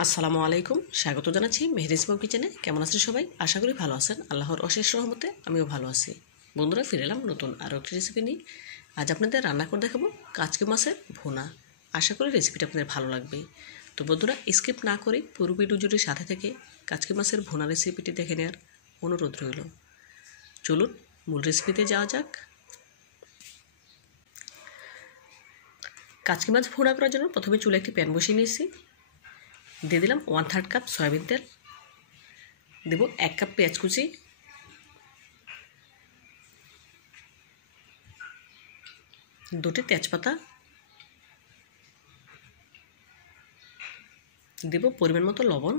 আসসালামু আলাইকুম, স্বাগত জানাচ্ছি মেহেরিস মম কিচেনে। কেমন আছেন সবাই? আশা করি ভালো আছেন। আল্লাহর অশেষ রহমতে আমিও ভালো আছি। বন্ধুরা, ফিরে এলাম নতুন আরও একটি রেসিপি নিয়ে। আজ আপনাদের রান্না করে দেখাবো কাচকি মাছের ভুনা। আশা করি রেসিপিটা আপনাদের ভালো লাগবে। তো বন্ধুরা, স্কিপ না করে পুরো ভিডিও জুড়ে সাথে থেকে কাচকি মাছের ভুনা রেসিপিটি দেখে নেওয়ার অনুরোধ রইল। চলুন মূল রেসিপিতে যাওয়া যাক। কাচকি মাছ ভুনা করার জন্য প্রথমে চুলে একটি প্যান বসিয়ে নিয়েছি। দিয়ে দিলাম 1/3 কাপ সয়াবিন তেল, দেব 1 কাপ পেঁয়াজ কুচি, দুটি তেজপাতা, দেব পরিমাণ মতো লবণ।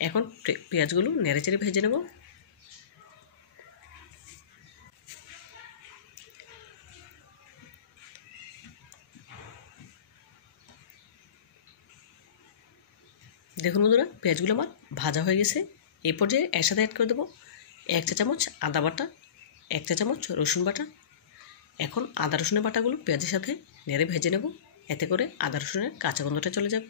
এখন পেঁয়াজগুলো নেড়েচেড়ে ভেজে নেব। দেখুন বন্ধুরা, পেঁয়াজগুলো আমার ভাজা হয়ে গেছে। এই পর্যায়ে এর সাথে অ্যাড করে দেবো 1 চা চামচ আদা বাটা, 1 চা চামচ রসুন বাটা। এখন আদা রসুনের বাটাগুলো পেঁয়াজের সাথে নেড়ে ভেজে নেব, এতে করে আদা রসুনের কাঁচা গন্ধটা চলে যাবে।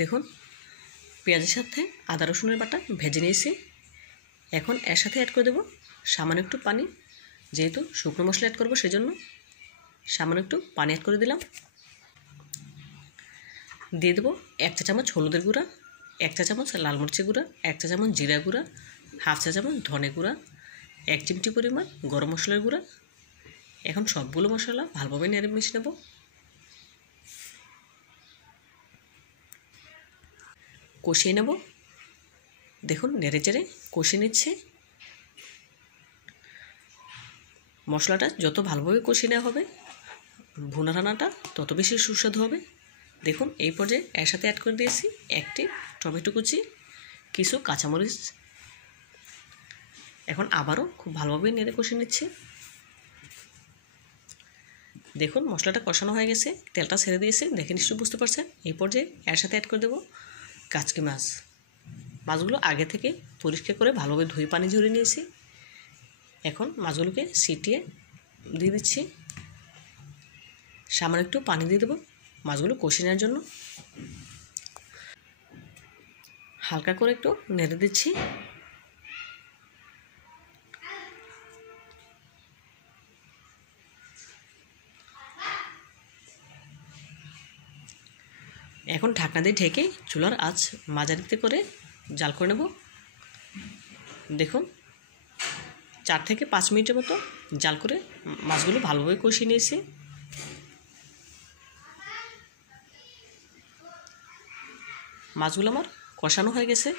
দেখুন, পেঁয়াজের সাথে আদা রসুনের বাটা ভেজে নিয়েছি। এখন এর সাথে অ্যাড করে দেবো সামান্য একটু পানি। যেহেতু শুকনো মশলা অ্যাড করবো, সেজন্য সামান্য একটু পানি অ্যাড করে দিলাম। দিয়ে দেবো 1 চা চামচ হলুদের গুঁড়া, 1 চা চামচ লাল মরিচের গুঁড়া, 1 চা চামচ জিরা গুঁড়া, 1/2 চা চামচ ধনে গুঁড়া, 1 চিমটি পরিমাণ গরম মশলার গুঁড়া। এখন সবগুলো মশলা ভালোভাবে নেড়ে মিশিয়ে নেব। কষিয়ে নেব। দেখুন, নেড়ে চেড়ে কষিয়ে নিচ্ছে। মশলাটা যত ভালোভাবে কষিয়ে নেওয়া হবে, ভুনা রান্নাটা তত বেশি সুস্বাদু হবে। দেখুন, এই পর্যায়ে এর সাথে অ্যাড করে দিয়েছি একটি টমেটো কুচি, কিছু কাঁচামরিচ। এখন আবারও খুব ভালোভাবে নেড়ে কষিয়ে নিচ্ছে। দেখুন, মশলাটা কষানো হয়ে গেছে, তেলটা ছেড়ে দিয়েছে, দেখে নিশ্চয়ই বুঝতে পারছেন। এই পর্যায়ে এর সাথে অ্যাড করে দেবো কাচকি মাছ। মাছগুলো আগে থেকে পরিষ্কার করে ভালোভাবে ধুয়ে পানি ঝরিয়ে নিয়েছি। এখন মাছগুলোকে ছিটিয়ে দিয়ে দিচ্ছি। সামান্য একটু পানি দিয়ে দেবো মাছগুলো কষিয়ে নেওয়ার জন্য। হালকা করে একটু নেড়ে দিচ্ছি। এখন ঢাকনা দিয়ে ঢেকে চুলার আঁচ মাঝারিতে করে জাল করে নেব। দেখুন, 4 থেকে 5 মিনিটের মতো জাল করে মাছগুলো ভালোভাবে কষিয়ে নিয়েছি। মাছগুলো আমার কষানো হয়ে গেছে।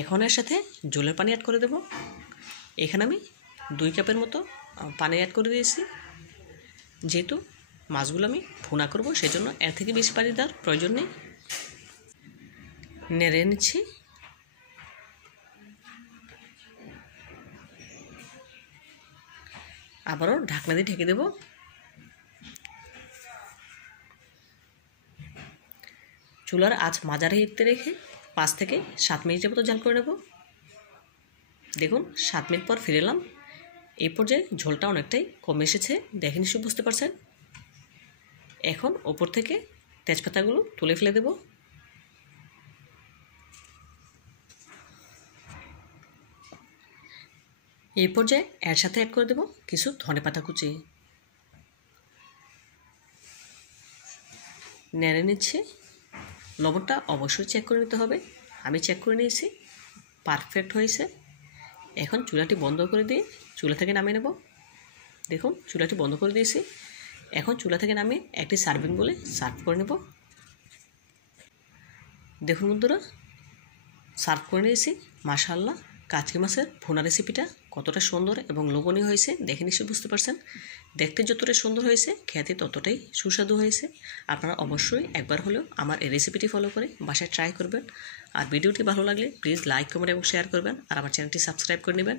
এখন এর সাথে জলের পানি অ্যাড করে দেব। এখানে আমি 2 কাপের মতো পানি অ্যাড করে দিয়েছি। যেহেতু মাছগুলো আমি ভুনা করব, সেজন্য এর থেকে বেশি পানি দেওয়ার প্রয়োজন নেই। নেড়ে নিচ্ছি। আবারও ঢাকনা দিয়ে ঢেকে দেব। চুলার আঁচ মাঝারিতে রেখে 5 থেকে 7 মিনিটের মতো জাল করে নেব। দেখুন, 7 মিনিট পর ফিরে এলাম। এই পর্যায়ে ঝোলটা অনেকটাই কমে এসেছে, দেখে নিশ্চয়ই বুঝতে পারছেন। এখন ওপর থেকে তেজপাতাগুলো তুলে ফেলে দেব। এই পর্যায়ে এর সাথে অ্যাড করে দেব কিছু ধনেপাতা কুচি। নেড়ে নিচ্ছে। লবণটা অবশ্যই চেক করে নিতে হবে। আমি চেক করে নিয়েছি, পারফেক্ট হয়েছে। এখন চুলাটি বন্ধ করে দিয়ে চুলা থেকে নামিয়ে নেব। দেখুন, চুলাটি বন্ধ করে দিয়েছি। এখন চুলা থেকে নামিয়ে একটি সার্ভিং বলে সার্ভ করে নেব। দেখুন বন্ধুরা, সার্ভ করে নিয়েছি। মাশাআল্লাহ, কাচকি মাছের ভুনা রেসিপিটা কতটা সুন্দর এবং লোভনীয় হয়েছে দেখে নিশ্চয়ই বুঝতে পারছেন। দেখতে যতটা সুন্দর হয়েছে, খেতে ততটাই সুস্বাদু হয়েছে। আপনারা অবশ্যই একবার হলেও আমার এই রেসিপিটি ফলো করে বাসায় ট্রাই করবেন। আর ভিডিওটি ভালো লাগলে প্লিজ লাইক, কমেন্ট এবং শেয়ার করবেন। আর আমার চ্যানেলটি সাবস্ক্রাইব করে নেবেন।